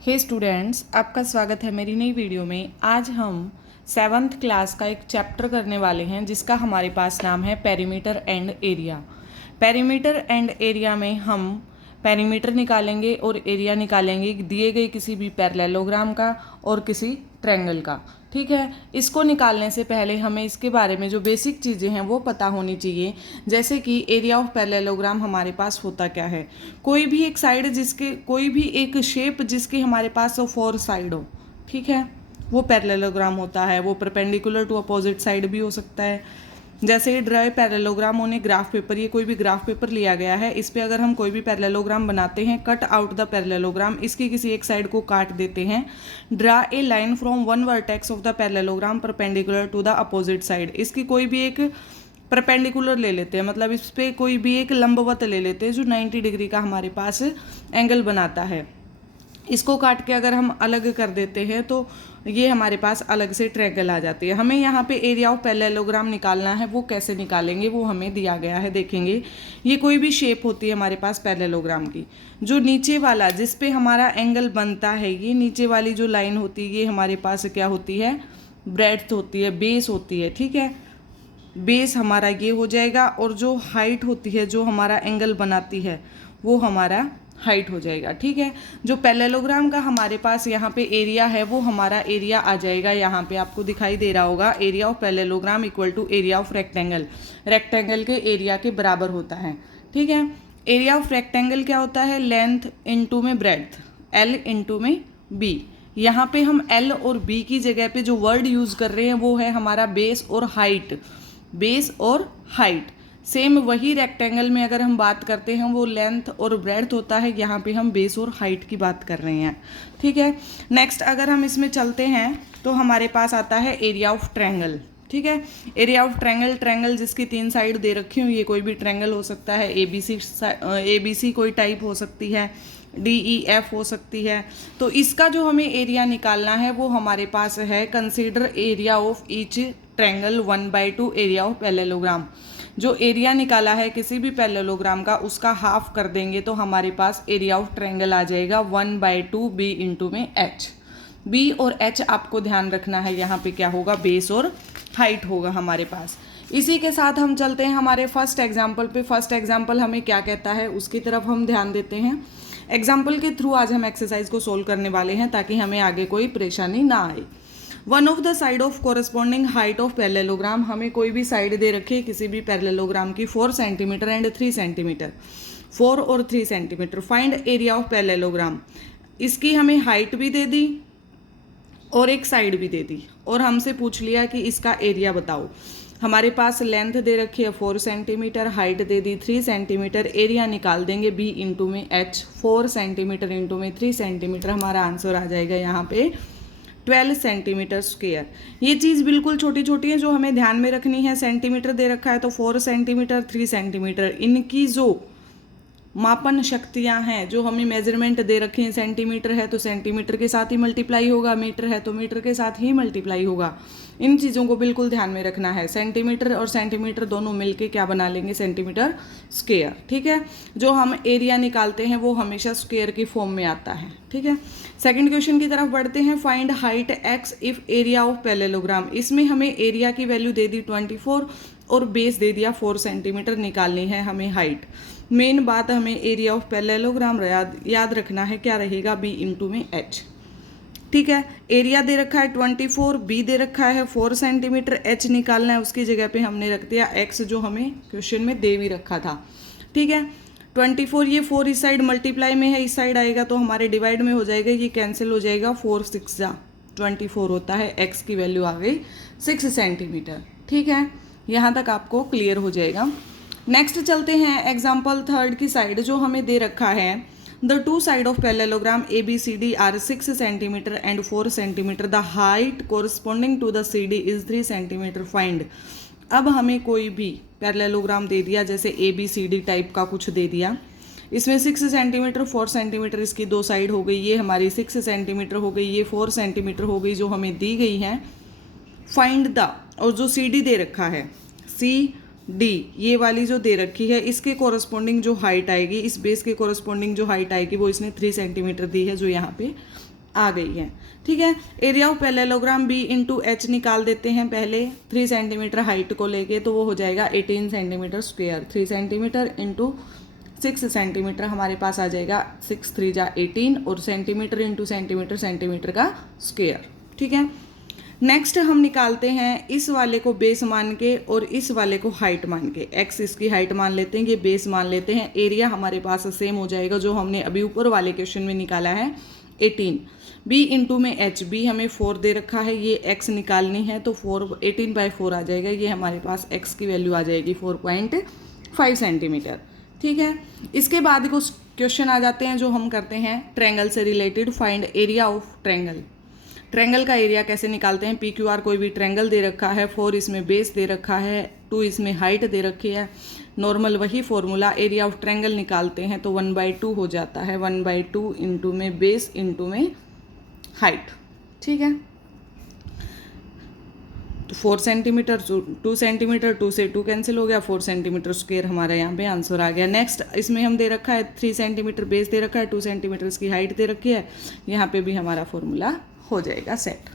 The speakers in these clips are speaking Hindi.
हे स्टूडेंट्स, आपका स्वागत है मेरी नई वीडियो में। आज हम 7th क्लास का एक चैप्टर करने वाले हैं जिसका हमारे पास नाम है perimeter and area. Perimeter and area में हम पेरीमीटर निकालेंगे और एरिया निकालेंगे दिए गए किसी भी पैरेललोग्राम का और किसी ट्रायंगल का। ठीक है, इसको निकालने से पहले हमें इसके बारे में जो बेसिक चीज़ें हैं वो पता होनी चाहिए। जैसे कि एरिया ऑफ पैरेललोग्राम हमारे पास होता क्या है, कोई भी एक साइड जिसके कोई भी एक शेप जिसकी हमारे पास 4 साइड हो, ठीक है, वो पैरेललोग्राम होता है। वो परपेंडिकुलर टू अपोजिट साइड भी हो सकता है। जैसे ड्राई पैरेललोग्राम होने ग्राफ पेपर, ये कोई भी ग्राफ पेपर लिया गया है, इस पे अगर हम कोई भी पैरेललोग्राम बनाते हैं, कट आउट द पैरेललोग्राम, इसकी किसी एक साइड को काट देते हैं। Draw a line from one vertex of the parallelogram perpendicular to the opposite side, इसकी कोई भी एक परपेंडिकुलर ले लेते हैं, मतलब इस पर कोई भी एक लंबवत ले लेते हैं जो 90 डिग्री का हमारे पास एंगल बनाता है। इसको काट के अगर हम अलग कर देते हैं तो ये हमारे पास अलग से ट्रायंगल आ जाती है। हमें यहाँ पे एरिया ऑफ पैरेललोग्राम निकालना है, वो कैसे निकालेंगे वो हमें दिया गया है। देखेंगे, ये कोई भी शेप होती है हमारे पास पैरेललोग्राम की, जो नीचे वाला जिस पे हमारा एंगल बनता है, ये नीचे वाली जो लाइन होती है ये हमारे पास क्या होती है, ब्रेड्थ होती है, बेस होती है। ठीक है, बेस हमारा ये हो जाएगा और जो हाइट होती है जो हमारा एंगल बनाती है वो हमारा हाइट हो जाएगा। ठीक है, जो पैरेललोग्राम का हमारे पास यहाँ पे एरिया है वो हमारा एरिया आ जाएगा। यहाँ पे आपको दिखाई दे रहा होगा, area of parallelogram equal to area of rectangle, rectangle के एरिया के बराबर होता है। ठीक है, एरिया ऑफ रेक्टेंगल क्या होता है, लेंथ इंटू में ब्रेड्थ, एल इंटू में बी। यहाँ पे हम एल और बी की जगह पे जो वर्ड यूज कर रहे हैं वो है हमारा बेस और हाइट, बेस और हाइट। सेम वही रेक्टेंगल में अगर हम बात करते हैं वो लेंथ और ब्रेड्थ होता है, यहाँ पे हम बेस और हाइट की बात कर रहे हैं। ठीक है, नेक्स्ट अगर हम इसमें चलते हैं तो हमारे पास आता है एरिया ऑफ ट्रायंगल। ठीक है, एरिया ऑफ ट्रायंगल, ट्रायंगल जिसकी 3 साइड दे रखी हूँ, ये कोई भी ट्रायंगल हो सकता है, ABC कोई टाइप हो सकती है, DEF हो सकती है। तो इसका जो हमें एरिया निकालना है वो हमारे पास है, consider area of each triangle 1/2 area of parallelogram. जो एरिया निकाला है किसी भी पैरेललोग्राम का उसका हाफ कर देंगे तो हमारे पास एरिया ऑफ ट्रायंगल आ जाएगा 1/2 B इंटू में H। B और H आपको ध्यान रखना है, यहाँ पे क्या होगा, बेस और हाइट होगा हमारे पास। इसी के साथ हम चलते हैं हमारे फर्स्ट एग्जाम्पल पे। फर्स्ट एग्जाम्पल हमें क्या कहता है उसकी तरफ हम ध्यान देते हैं। एग्जाम्पल के थ्रू आज हम एक्सरसाइज को सोल्व करने वाले हैं ताकि हमें आगे कोई परेशानी ना आए। One of the side of corresponding height of parallelogram, हमें कोई भी साइड दे रखी है किसी भी पैरेललोग्राम की 4 सेंटीमीटर एंड 3 सेंटीमीटर, 4 और 3 centimetre. Find area of parallelogram, इसकी हमें हाइट भी दे दी और एक साइड भी दे दी और हमसे पूछ लिया कि इसका एरिया बताओ। हमारे पास लेंथ दे रखी है 4 सेंटीमीटर, हाइट दे दी 3 सेंटीमीटर, एरिया निकाल देंगे B इंटू में H, 4 सेंटीमीटर इंटू में 3 सेंटीमीटर, हमारा आंसर आ जाएगा यहाँ पे 12 सेंटीमीटर स्क्वायर। ये चीज़ बिल्कुल छोटी छोटी है जो हमें ध्यान में रखनी है। सेंटीमीटर दे रखा है तो 4 सेंटीमीटर, 3 सेंटीमीटर, इनकी जो मापन शक्तियां हैं, जो हमें मेजरमेंट दे रखी हैं, सेंटीमीटर है तो सेंटीमीटर के साथ ही मल्टीप्लाई होगा, मीटर है तो मीटर के साथ ही मल्टीप्लाई होगा। इन चीज़ों को बिल्कुल ध्यान में रखना है। सेंटीमीटर और सेंटीमीटर दोनों मिलके क्या बना लेंगे, सेंटीमीटर स्क्वायर। ठीक है, जो हम एरिया निकालते हैं वो हमेशा स्क्वायर की फॉर्म में आता है। ठीक है, सेकंड क्वेश्चन की तरफ बढ़ते हैं। Find height x if area of parallelogram, इसमें हमें एरिया की वैल्यू दे दी 24 और बेस दे दिया 4 सेंटीमीटर, निकालनी है हमें हाइट। मेन बात हमें एरिया ऑफ पैरेललोग्राम याद रखना है, क्या रहेगा, B इंटू में H। ठीक है, एरिया दे रखा है 24, B दे रखा है 4 सेंटीमीटर, H निकालना है, उसकी जगह पे हमने रख दिया X जो हमें क्वेश्चन में दे भी रखा था। ठीक है, 24, ये 4 इस साइड मल्टीप्लाई में है, इस साइड आएगा तो हमारे डिवाइड में हो जाएगा, ये कैंसिल हो जाएगा, 4 6 जा 24 होता है, X की वैल्यू आ गई 6 सेंटीमीटर। ठीक है, यहाँ तक आपको क्लियर हो जाएगा। नेक्स्ट चलते हैं एग्जाम्पल थर्ड की साइड, जो हमें दे रखा है the two side of parallelogram ABCD are 6 centimetre and 4 centimetre, the height corresponding to the CD is 3 centimetre, find. अब हमें कोई भी पैरेललोग्राम दे दिया, जैसे ABCD टाइप का कुछ दे दिया, इसमें 6 सेंटीमीटर 4 सेंटीमीटर इसकी 2 साइड हो गई, ये हमारी 6 सेंटीमीटर हो गई, ये 4 सेंटीमीटर हो गई जो हमें दी गई है। फाइंड द, और जो CD दे रखा है CD, ये वाली जो दे रखी है, इसके कोरस्पॉन्डिंग जो हाइट आएगी, इस बेस के कोरस्पॉन्डिंग जो हाइट आएगी वो इसने 3 सेंटीमीटर दी है जो यहाँ पे आ गई है। ठीक है, area of parallelogram B into H निकाल देते हैं पहले 3 सेंटीमीटर हाइट को लेके, तो वो हो जाएगा 18 centimetre square. 3 centimetre into 6 centimetre हमारे पास आ जाएगा 6 3 जा 18 और सेंटीमीटर इंटू सेंटीमीटर सेंटीमीटर का स्क्वायर। ठीक है, नेक्स्ट हम निकालते हैं इस वाले को बेस मान के और इस वाले को हाइट मान के। एक्स इसकी हाइट मान लेते हैं, ये बेस मान लेते हैं। एरिया हमारे पास सेम हो जाएगा जो हमने अभी ऊपर वाले क्वेश्चन में निकाला है 18। बी इंटू में एच, बी हमें 4 दे रखा है, ये एक्स निकालनी है तो 18/4 आ जाएगा। ये हमारे पास एक्स की वैल्यू आ जाएगी 4.5 सेंटीमीटर। ठीक है, इसके बाद कुछ क्वेश्चन आ जाते हैं जो हम करते हैं ट्रायंगल से related. Find area of triangle. Triangle का एरिया कैसे निकालते हैं? पी क्यू आर कोई भी ट्रायंगल दे रखा है, 4 इसमें बेस दे रखा है, 2 इसमें हाइट दे रखी है। नॉर्मल वही फॉर्मूला, एरिया ऑफ ट्रायंगल निकालते हैं तो 1/2 हो जाता है। 1/2 इंटू में बेस इंटू में हाइट। ठीक है, तो 4 सेंटीमीटर 2 सेंटीमीटर, 2 से 2 कैंसिल हो गया, 4 सेंटीमीटर स्क्वायर हमारा यहाँ पे आंसर आ गया। नेक्स्ट इसमें हम दे रखा है 3 सेंटीमीटर बेस दे रखा है, 2 सेंटीमीटर इसकी हाइट दे रखी है। यहाँ पे भी हमारा फॉर्मूला हो जाएगा सेट।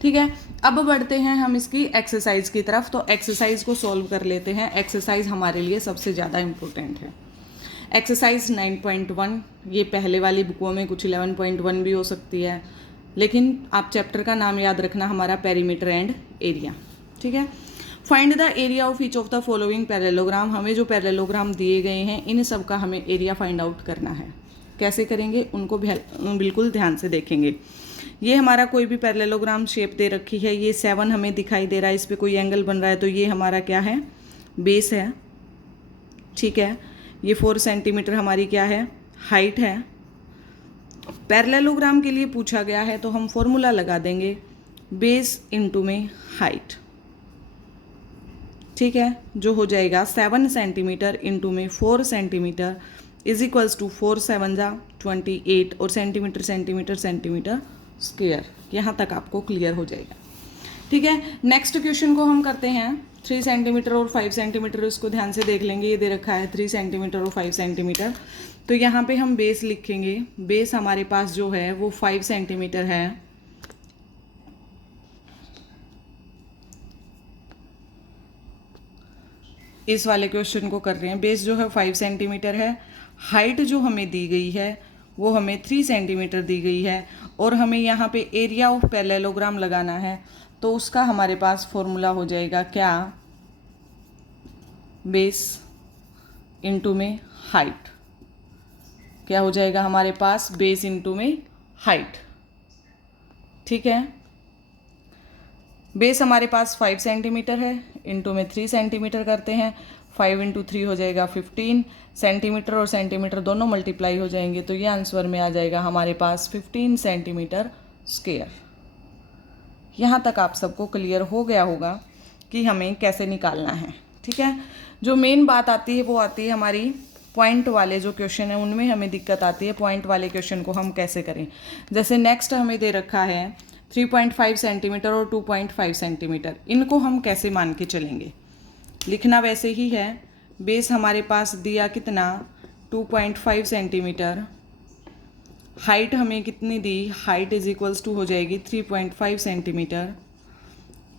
ठीक है, अब बढ़ते हैं हम इसकी एक्सरसाइज की तरफ। तो एक्सरसाइज को सॉल्व कर लेते हैं। एक्सरसाइज हमारे लिए सबसे ज़्यादा इम्पोर्टेंट है। एक्सरसाइज 9.1, ये पहले वाली बुकों में कुछ 11.1 भी हो सकती है, लेकिन आप चैप्टर का नाम याद रखना हमारा पेरीमीटर एंड एरिया। ठीक है, find the area of each of the following parallelogram. हमें जो पैरेललोग्राम दिए गए हैं इन सब का हमें एरिया फाइंड आउट करना है। कैसे करेंगे उनको बिल्कुल ध्यान से देखेंगे। ये हमारा कोई भी पैरेललोग्राम शेप दे रखी है, ये 7 हमें दिखाई दे रहा है, इस पर कोई एंगल बन रहा है, तो ये हमारा क्या है? बेस है। ठीक है, ये 4 सेंटीमीटर हमारी क्या है? हाइट है। पैरेललोग्राम के लिए पूछा गया है तो हम फॉर्मूला लगा देंगे बेस इंटू में हाइट। ठीक है, जो हो जाएगा 7 सेंटीमीटर इंटू में 4 सेंटीमीटर इज इक्वल्स टू 4 7 जा 28 और सेंटीमीटर सेंटीमीटर सेंटीमीटर स्क्वायर। यहाँ तक आपको क्लियर हो जाएगा। ठीक है, नेक्स्ट क्वेश्चन को हम करते हैं 3 सेंटीमीटर और 5 सेंटीमीटर। इसको ध्यान से देख लेंगे, ये दे रखा है 3 सेंटीमीटर और 5 सेंटीमीटर। तो यहाँ पे हम बेस लिखेंगे। बेस हमारे पास जो है वो 5 सेंटीमीटर है। इस वाले क्वेश्चन को कर रहे हैं। बेस जो है 5 सेंटीमीटर है। हाइट जो हमें दी गई है वो हमें 3 सेंटीमीटर दी गई है और हमें यहाँ पे एरिया ऑफ पैरेललोग्राम लगाना है। तो उसका हमारे पास फॉर्मूला हो जाएगा क्या? बेस इंटू में हाइट। क्या हो जाएगा हमारे पास? बेस इंटू में हाइट। ठीक है, बेस हमारे पास 5 सेंटीमीटर है, इंटू में 3 सेंटीमीटर करते हैं। 5 इंटू 3 हो जाएगा 15 सेंटीमीटर और सेंटीमीटर दोनों मल्टीप्लाई हो जाएंगे, तो ये आंसर में आ जाएगा हमारे पास 15 सेंटीमीटर स्क्वायर। यहाँ तक आप सबको क्लियर हो गया होगा कि हमें कैसे निकालना है। ठीक है, जो मेन बात आती है वो आती है हमारी पॉइंट वाले जो क्वेश्चन है उनमें हमें दिक्कत आती है। पॉइंट वाले क्वेश्चन को हम कैसे करें? जैसे नेक्स्ट हमें दे रखा है 3.5 सेंटीमीटर और 2.5 सेंटीमीटर, इनको हम कैसे मान के चलेंगे? लिखना वैसे ही है। बेस हमारे पास दिया कितना? 2.5 सेंटीमीटर। हाइट हमें कितनी दी? हाइट इज इक्वल्स टू हो जाएगी 3.5 सेंटीमीटर।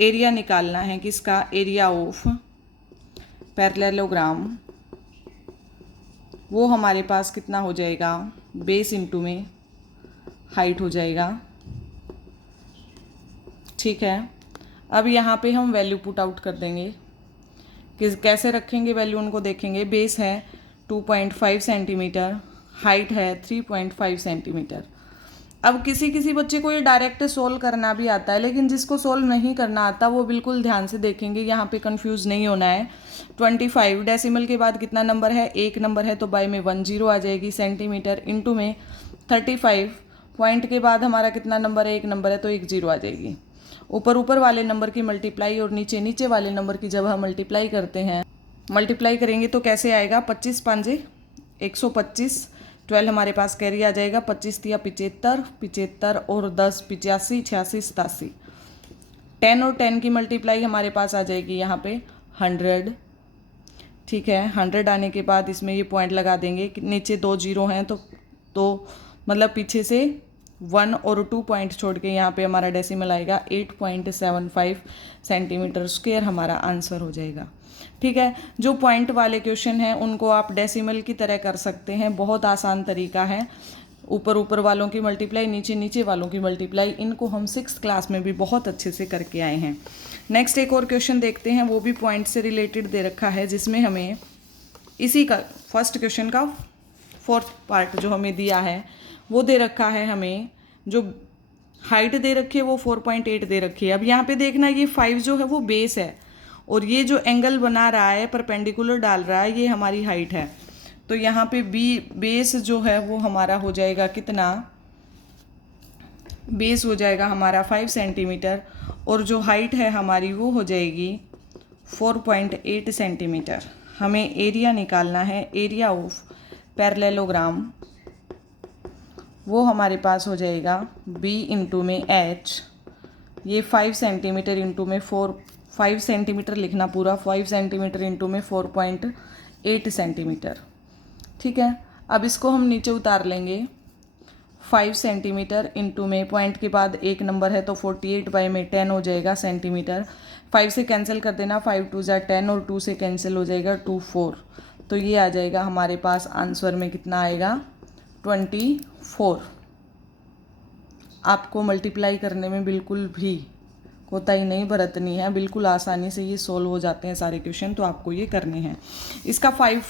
एरिया निकालना है किसका? Area of parallelogram. वो हमारे पास कितना हो जाएगा? बेस इंटू में हाइट हो जाएगा। ठीक है, अब यहाँ पे हम वैल्यू पुट आउट कर देंगे। कैसे रखेंगे वैल्यू उनको देखेंगे। बेस है 2.5 सेंटीमीटर, हाइट है 3.5 सेंटीमीटर। अब किसी किसी बच्चे को ये डायरेक्ट सोल्व करना भी आता है, लेकिन जिसको सोल्व नहीं करना आता वो बिल्कुल ध्यान से देखेंगे, यहाँ पे कंफ्यूज नहीं होना है। 25 डेसिमल के बाद कितना नंबर है? 1 नंबर है, तो बाय में 1 0 आ जाएगी। सेंटीमीटर इंटू में 35 पॉइंट के बाद हमारा कितना नंबर है? 1 नंबर है, तो 1 0 आ जाएगी। ऊपर वाले नंबर की मल्टीप्लाई और नीचे वाले नंबर की जब हम मल्टीप्लाई करते हैं, मल्टीप्लाई करेंगे तो कैसे आएगा? 25 5 125, 12 हमारे पास कैरी आ जाएगा। 25 दिया 75, 75 और 10 85, 86 87। 10 और 10 की मल्टीप्लाई हमारे पास आ जाएगी यहाँ पे 100। ठीक है, 100 आने के बाद इसमें ये पॉइंट लगा देंगे। नीचे 2 0 हैं तो मतलब पीछे से 1 और 2 पॉइंट छोड़ के यहाँ पे हमारा डेसिमल आएगा 8.75 सेंटीमीटर स्क्वायर हमारा आंसर हो जाएगा। ठीक है, जो पॉइंट वाले क्वेश्चन हैं उनको आप डेसिमल की तरह कर सकते हैं, बहुत आसान तरीका है। ऊपर ऊपर वालों की मल्टीप्लाई, नीचे नीचे वालों की मल्टीप्लाई, इनको हम 6th क्लास में भी बहुत अच्छे से करके आए हैं। नेक्स्ट एक और क्वेश्चन देखते हैं, वो भी पॉइंट से रिलेटेड दे रखा है, जिसमें हमें इसी का फर्स्ट क्वेश्चन का 4th पार्ट जो हमें दिया है वो दे रखा है। हमें जो हाइट दे रखी है वो 4.8 दे रखी है। अब यहाँ पे देखना, ये 5 जो है वो बेस है और ये जो एंगल बना रहा है परपेंडिकुलर डाल रहा है ये हमारी हाइट है। तो यहाँ पे बेस जो है वो हमारा हो जाएगा कितना, बेस हो जाएगा हमारा 5 सेंटीमीटर और जो हाइट है हमारी वो हो जाएगी 4.8 सेंटीमीटर। हमें एरिया निकालना है, एरिया ऑफ पैरेललोग्राम, वो हमारे पास हो जाएगा b इंटू में h, ये 5 सेंटीमीटर इंटू में 5 सेंटीमीटर लिखना पूरा, 5 सेंटीमीटर इंटू में 4.8 सेंटीमीटर। ठीक है, अब इसको हम नीचे उतार लेंगे। 5 सेंटीमीटर इंटू में पॉइंट के बाद एक नंबर है तो 48 बाई में 10 हो जाएगा सेंटीमीटर। 5 से कैंसिल कर देना, 5 2 ज़ा 10 और 2 से कैंसिल हो जाएगा 2 4, तो ये आ जाएगा हमारे पास आंसर में कितना आएगा 24। आपको मल्टीप्लाई करने में बिल्कुल भी कोताही नहीं बरतनी है, बिल्कुल आसानी से ये सोल्व हो जाते हैं सारे क्वेश्चन, तो आपको ये करने हैं। इसका 5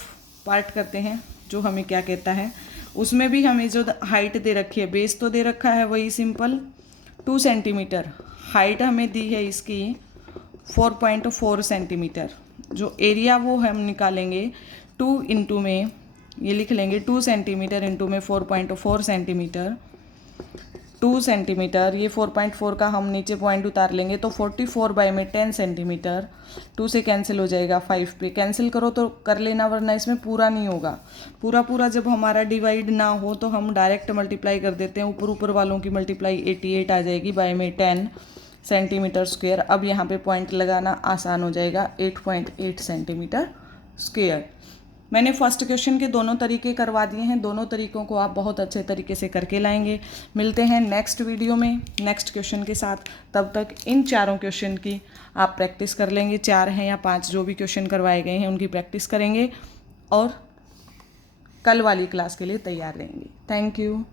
पार्ट करते हैं, जो हमें क्या कहता है, उसमें भी हमें जो हाइट दे रखी है, बेस तो दे रखा है वही सिंपल 2 सेंटीमीटर, हाइट हमें दी है इसकी 4.4 सेंटीमीटर। जो एरिया वो हम निकालेंगे 2 इंटू में, ये लिख लेंगे 2 सेंटीमीटर इंटू में 4.4 सेंटीमीटर, 2 सेंटीमीटर, ये 4.4 का हम नीचे पॉइंट उतार लेंगे तो 44 बाई में 10 सेंटीमीटर। 2 से कैंसिल हो जाएगा, 5 पे कैंसिल करो तो कर लेना, वरना इसमें पूरा नहीं होगा। पूरा जब हमारा डिवाइड ना हो तो हम डायरेक्ट मल्टीप्लाई कर देते हैं, ऊपर वालों की मल्टीप्लाई 88 आ जाएगी बाई में 10 सेंटीमीटर स्क्वायर। अब यहाँ पे पॉइंट लगाना आसान हो जाएगा, 8.8 सेंटीमीटर स्क्वायर। मैंने फर्स्ट क्वेश्चन के दोनों तरीके करवा दिए हैं, दोनों तरीकों को आप बहुत अच्छे तरीके से करके लाएंगे। मिलते हैं नेक्स्ट वीडियो में नेक्स्ट क्वेश्चन के साथ, तब तक इन चारों क्वेश्चन की आप प्रैक्टिस कर लेंगे। 4 हैं या 5 जो भी क्वेश्चन करवाए गए हैं उनकी प्रैक्टिस करेंगे और कल वाली क्लास के लिए तैयार रहेंगे। Thank you.